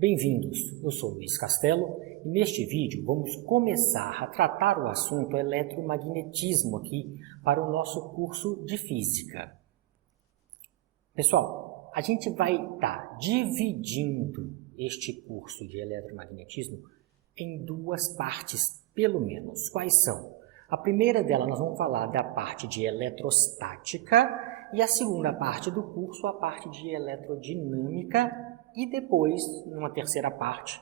Bem-vindos, eu sou Luiz Castelo e neste vídeo vamos começar a tratar o assunto eletromagnetismo aqui para o nosso curso de Física. Pessoal, a gente vai estar dividindo este curso de eletromagnetismo em duas partes, pelo menos. Quais são? A primeira delas nós vamos falar da parte de eletrostática e a segunda parte do curso, a parte de eletrodinâmica. E depois, numa terceira parte,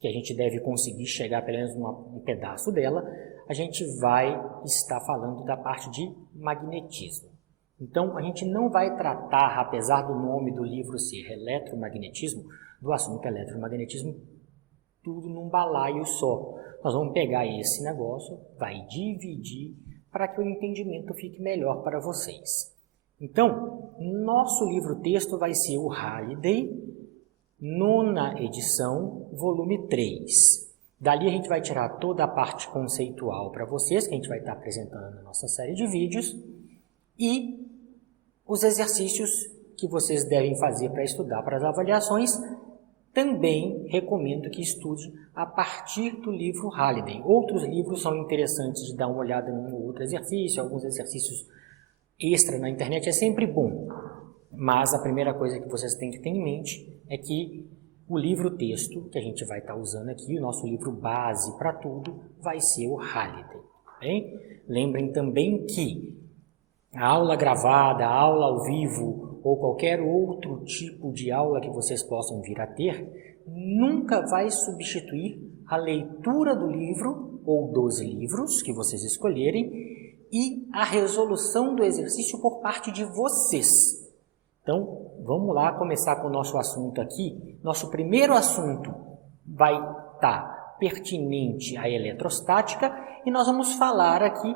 que a gente deve conseguir chegar pelo menos um pedaço dela, a gente vai estar falando da parte de magnetismo. Então, a gente não vai tratar, apesar do nome do livro ser eletromagnetismo, do assunto eletromagnetismo, tudo num balaio só. Nós vamos pegar esse negócio, vai dividir para que o entendimento fique melhor para vocês. Então, nosso livro-texto vai ser o Halliday, 9ª edição, volume 3. Dali a gente vai tirar toda a parte conceitual para vocês, que a gente vai estar apresentando na nossa série de vídeos, e os exercícios que vocês devem fazer para estudar para as avaliações. Também recomendo que estude a partir do livro Halliday. Outros livros são interessantes de dar uma olhada num ou outro exercício, alguns exercícios extra na internet é sempre bom. Mas a primeira coisa que vocês têm que ter em mente é que o livro-texto que a gente vai estar usando aqui, o nosso livro base para tudo, vai ser o Halliday. Bem? Lembrem também que a aula gravada, a aula ao vivo ou qualquer outro tipo de aula que vocês possam vir a ter, nunca vai substituir a leitura do livro ou dos livros que vocês escolherem e a resolução do exercício por parte de vocês. Então, vamos lá começar com o nosso assunto aqui. Nosso primeiro assunto vai estar pertinente à eletrostática e nós vamos falar aqui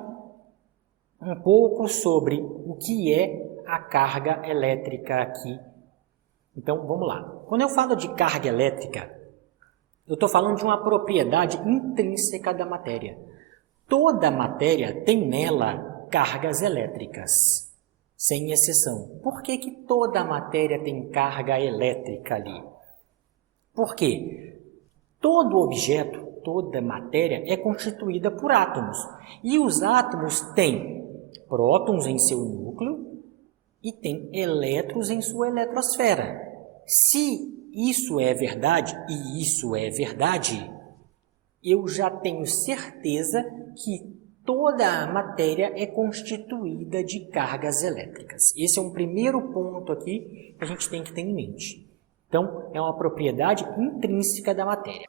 um pouco sobre o que é a carga elétrica aqui. Então, vamos lá. Quando eu falo de carga elétrica, eu estou falando de uma propriedade intrínseca da matéria. Toda matéria tem nela cargas elétricas, sem exceção. Por que que toda matéria tem carga elétrica ali? Porque todo objeto, toda matéria é constituída por átomos. E os átomos têm prótons em seu núcleo e têm elétrons em sua eletrosfera. Se isso é verdade, e isso é verdade, eu já tenho certeza que toda a matéria é constituída de cargas elétricas. Esse é um primeiro ponto aqui que a gente tem que ter em mente. Então, é uma propriedade intrínseca da matéria.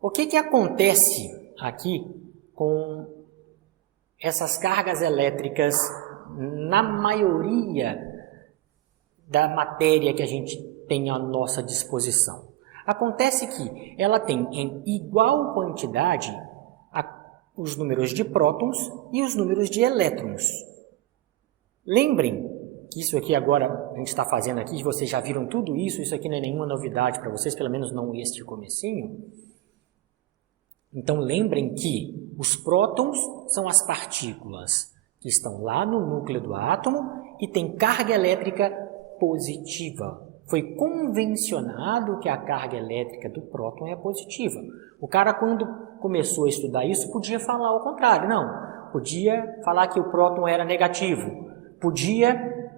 O que acontece aqui com essas cargas elétricas na maioria da matéria que a gente tem à nossa disposição? Acontece que ela tem em igual quantidade os números de prótons e os números de elétrons. Lembrem que isso aqui agora a gente está fazendo aqui, vocês já viram tudo isso, isso aqui não é nenhuma novidade para vocês, pelo menos não este comecinho. Então lembrem que os prótons são as partículas que estão lá no núcleo do átomo e têm carga elétrica positiva. Foi convencionado que a carga elétrica do próton é positiva. O cara, quando começou a estudar isso, podia falar o contrário. Não, podia falar que o próton era negativo. Podia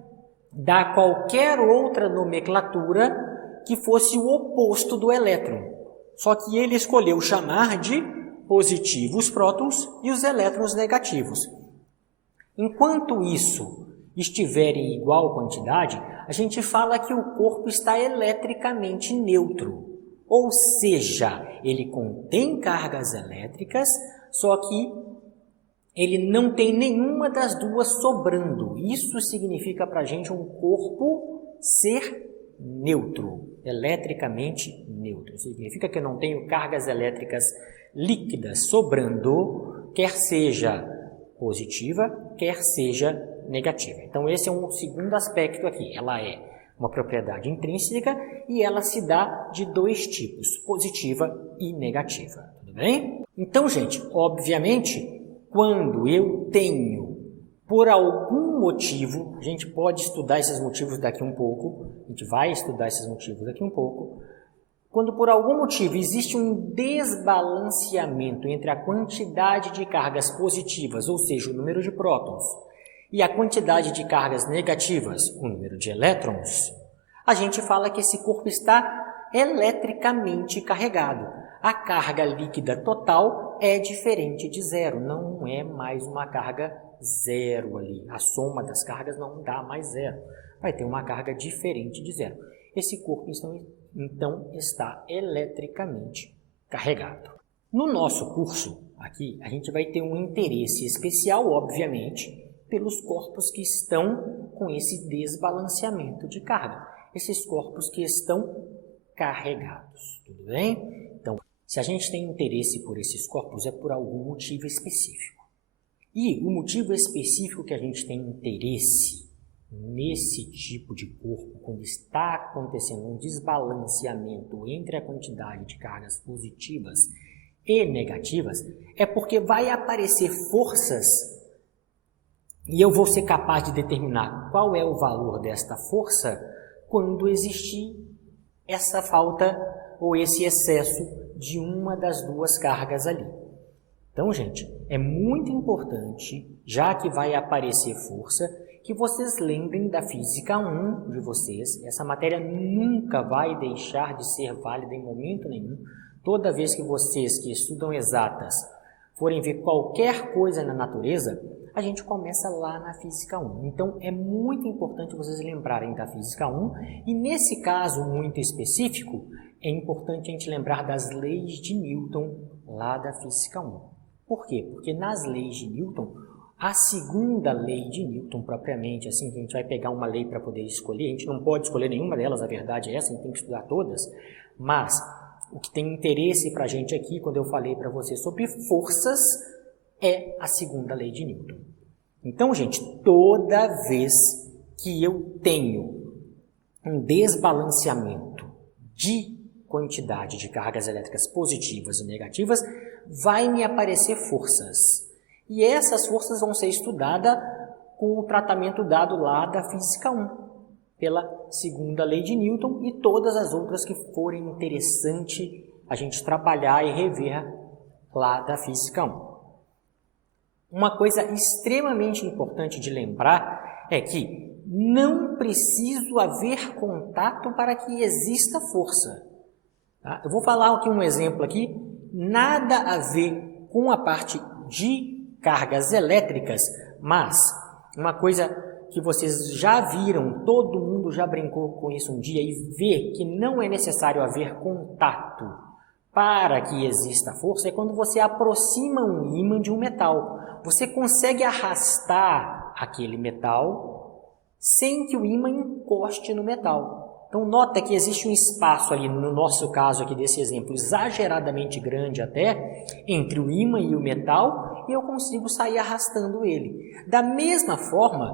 dar qualquer outra nomenclatura que fosse o oposto do elétron. Só que ele escolheu chamar de positivo os prótons e os elétrons negativos. Enquanto isso estiver em igual quantidade, a gente fala que o corpo está eletricamente neutro. Ou seja, ele contém cargas elétricas, só que ele não tem nenhuma das duas sobrando. Isso significa para a gente um corpo ser neutro, eletricamente neutro. Significa que eu não tenho cargas elétricas líquidas sobrando, quer seja positiva, quer seja negativa. Então, esse é um segundo aspecto aqui. Ela é uma propriedade intrínseca e ela se dá de dois tipos, positiva e negativa. Tudo bem? Então, gente, obviamente, quando eu tenho, por algum motivo, a gente pode estudar esses motivos daqui um pouco, a gente vai estudar esses motivos daqui um pouco, quando por algum motivo existe um desbalanceamento entre a quantidade de cargas positivas, ou seja, o número de prótons, e a quantidade de cargas negativas, o número de elétrons, a gente fala que esse corpo está eletricamente carregado. A carga líquida total é diferente de zero, não é mais uma carga zero ali. A soma das cargas não dá mais zero, vai ter uma carga diferente de zero. Esse corpo, então, está eletricamente carregado. No nosso curso, aqui, a gente vai ter um interesse especial, obviamente, pelos corpos que estão com esse desbalanceamento de carga. Esses corpos que estão carregados, tudo bem? Então, se a gente tem interesse por esses corpos, é por algum motivo específico. E o motivo específico que a gente tem interesse nesse tipo de corpo, quando está acontecendo um desbalanceamento entre a quantidade de cargas positivas e negativas, é porque vai aparecer forças e eu vou ser capaz de determinar qual é o valor desta força quando existir essa falta ou esse excesso de uma das duas cargas ali. Então, gente, é muito importante, já que vai aparecer força, que vocês lembrem da Física 1 de vocês. Essa matéria nunca vai deixar de ser válida em momento nenhum. Toda vez que vocês que estudam exatas forem ver qualquer coisa na natureza, a gente começa lá na Física 1. Então, é muito importante vocês lembrarem da Física 1. E nesse caso muito específico, é importante a gente lembrar das leis de Newton lá da Física 1. Por quê? Porque nas leis de Newton, a segunda lei de Newton propriamente, assim que a gente vai pegar uma lei para poder escolher, a gente não pode escolher nenhuma delas, a verdade é essa, a gente tem que estudar todas, mas o que tem interesse para a gente aqui, quando eu falei para vocês sobre forças, é a segunda lei de Newton. Então, gente, toda vez que eu tenho um desbalanceamento de quantidade de cargas elétricas positivas e negativas, vai me aparecer forças. E essas forças vão ser estudadas com o tratamento dado lá da Física 1, pela segunda lei de Newton e todas as outras que forem interessante a gente trabalhar e rever lá da Física 1. Uma coisa extremamente importante de lembrar é que não preciso haver contato para que exista força. Tá? Eu vou falar aqui um exemplo aqui, nada a ver com a parte de cargas elétricas, mas uma coisa que vocês já viram, todo mundo já brincou com isso um dia e vê que não é necessário haver contato para que exista força, é quando você aproxima um ímã de um metal. Você consegue arrastar aquele metal sem que o ímã encoste no metal. Então, nota que existe um espaço ali, no nosso caso aqui desse exemplo, exageradamente grande até, entre o ímã e o metal, e eu consigo sair arrastando ele. Da mesma forma,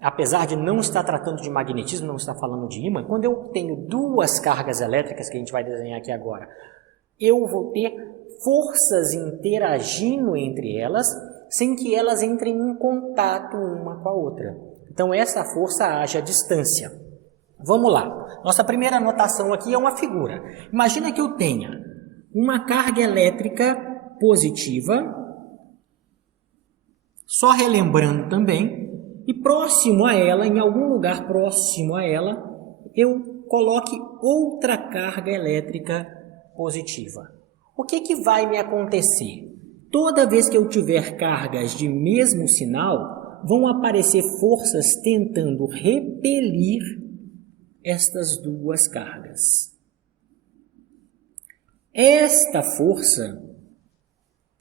apesar de não estar tratando de magnetismo, não estar falando de ímã, quando eu tenho duas cargas elétricas, que a gente vai desenhar aqui agora, eu vou ter forças interagindo entre elas, sem que elas entrem em contato uma com a outra. Então, essa força age à distância. Vamos lá. Nossa primeira anotação aqui é uma figura. Imagina que eu tenha uma carga elétrica positiva, só relembrando também, e próximo a ela, em algum lugar próximo a ela, eu coloque outra carga elétrica positiva. O que vai me acontecer? Toda vez que eu tiver cargas de mesmo sinal, vão aparecer forças tentando repelir estas duas cargas. Esta força,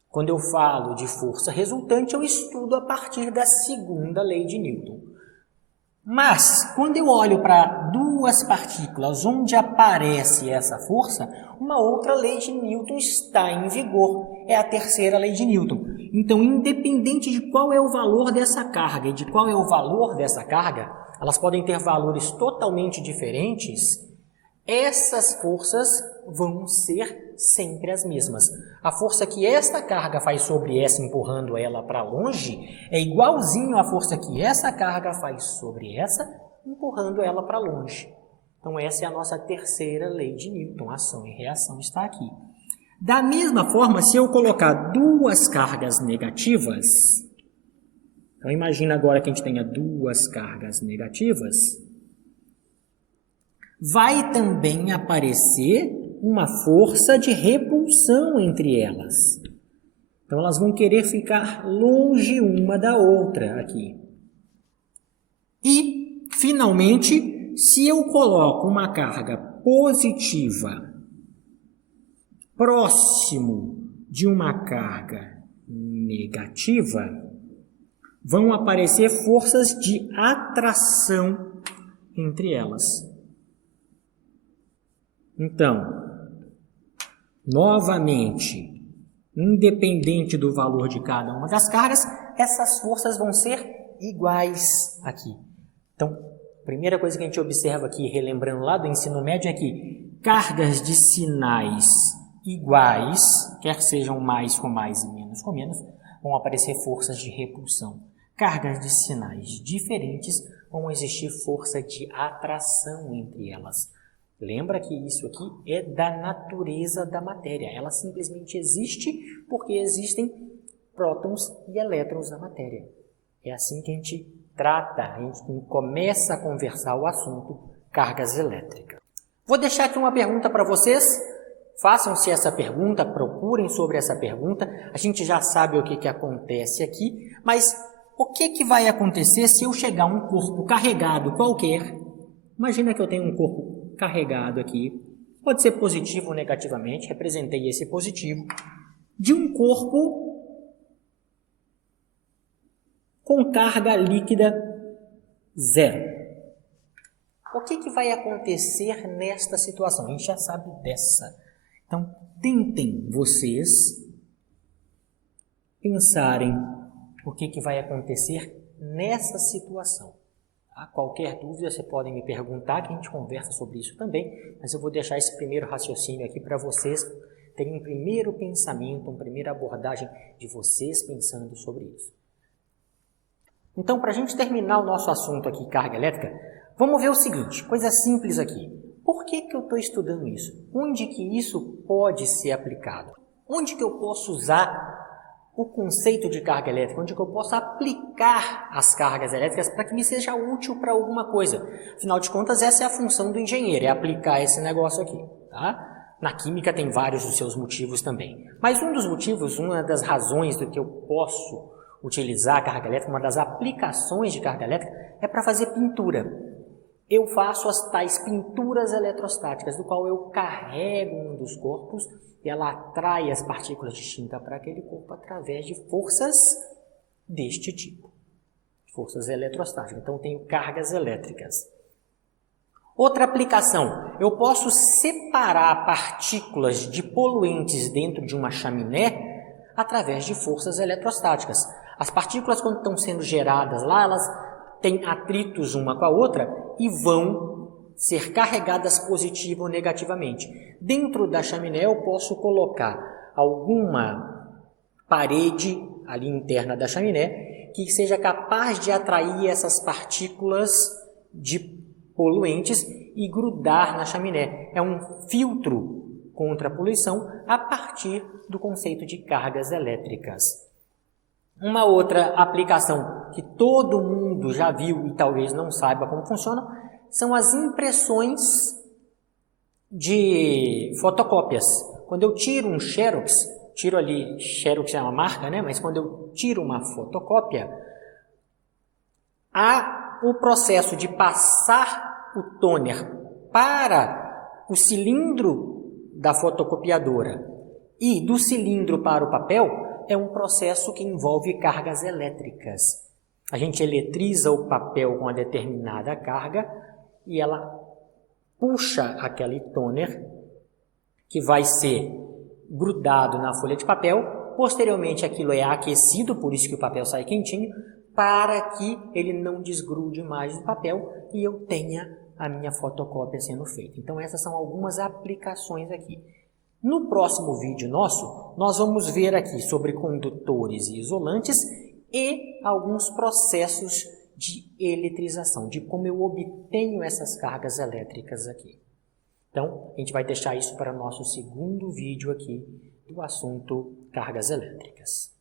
quando eu falo de força resultante, eu estudo a partir da segunda lei de Newton. Mas, quando eu olho para duas partículas onde aparece essa força, uma outra lei de Newton está em vigor, é a terceira lei de Newton. Então, independente de qual é o valor dessa carga e de qual é o valor dessa carga, elas podem ter valores totalmente diferentes, essas forças vão ser sempre as mesmas. A força que esta carga faz sobre essa, empurrando ela para longe, é igualzinho à força que essa carga faz sobre essa, empurrando ela para longe. Então, essa é a nossa terceira lei de Newton, ação e reação está aqui. Da mesma forma, se eu colocar duas cargas negativas, então imagina agora que a gente tenha duas cargas negativas, vai também aparecer uma força de repulsão entre elas. Então, elas vão querer ficar longe uma da outra aqui. E, finalmente, se eu coloco uma carga positiva próximo de uma carga negativa, vão aparecer forças de atração entre elas. Então, novamente, independente do valor de cada uma das cargas, essas forças vão ser iguais aqui. Então, a primeira coisa que a gente observa aqui, relembrando lá do ensino médio, é que cargas de sinais iguais, quer sejam mais com mais e menos com menos, vão aparecer forças de repulsão. Cargas de sinais diferentes, vão existir força de atração entre elas. Lembra que isso aqui é da natureza da matéria. Ela simplesmente existe porque existem prótons e elétrons na matéria. É assim que a gente trata, a gente começa a conversar o assunto cargas elétricas. Vou deixar aqui uma pergunta para vocês. Façam-se essa pergunta, procurem sobre essa pergunta. A gente já sabe o que acontece aqui, mas o que vai acontecer se eu chegar a um corpo carregado qualquer? Imagina que eu tenho um corpo carregado aqui, pode ser positivo ou negativamente, representei esse positivo, de um corpo com carga líquida zero. O que vai acontecer nesta situação? A gente já sabe dessa. Então, tentem vocês pensarem o que vai acontecer nessa situação. Qualquer dúvida, você pode me perguntar, que a gente conversa sobre isso também, mas eu vou deixar esse primeiro raciocínio aqui para vocês terem um primeiro pensamento, uma primeira abordagem de vocês pensando sobre isso. Então, para a gente terminar o nosso assunto aqui, carga elétrica, vamos ver o seguinte, coisa simples aqui. Por que eu estou estudando isso? Onde que isso pode ser aplicado? Onde que eu posso usar o conceito de carga elétrica, onde eu posso aplicar as cargas elétricas para que me seja útil para alguma coisa. Afinal de contas, essa é a função do engenheiro, é aplicar esse negócio aqui. Tá? Na química tem vários dos seus motivos também. Mas um dos motivos, uma das razões do que eu posso utilizar a carga elétrica, uma das aplicações de carga elétrica, é para fazer pintura. Eu faço as tais pinturas eletrostáticas, do qual eu carrego um dos corpos e ela atrai as partículas de tinta para aquele corpo através de forças deste tipo. Forças eletrostáticas. Então, eu tenho cargas elétricas. Outra aplicação. Eu posso separar partículas de poluentes dentro de uma chaminé através de forças eletrostáticas. As partículas, quando estão sendo geradas lá, elas têm atritos uma com a outra e vão ser carregadas positiva ou negativamente. Dentro da chaminé eu posso colocar alguma parede ali interna da chaminé que seja capaz de atrair essas partículas de poluentes e grudar na chaminé. É um filtro contra a poluição a partir do conceito de cargas elétricas. Uma outra aplicação que todo mundo já viu e talvez não saiba como funciona são as impressões de fotocópias. Quando eu tiro um Xerox, tiro ali, Xerox é uma marca, né? Mas quando eu tiro uma fotocópia, há o processo de passar o toner para o cilindro da fotocopiadora e do cilindro para o papel, é um processo que envolve cargas elétricas. A gente eletriza o papel com uma determinada carga e ela puxa aquele toner que vai ser grudado na folha de papel. Posteriormente, aquilo é aquecido, por isso que o papel sai quentinho, para que ele não desgrude mais do papel e eu tenha a minha fotocópia sendo feita. Então, essas são algumas aplicações aqui. No próximo vídeo nosso, nós vamos ver aqui sobre condutores e isolantes e alguns processos de eletrização, de como eu obtenho essas cargas elétricas aqui. Então, a gente vai deixar isso para o nosso segundo vídeo aqui do assunto cargas elétricas.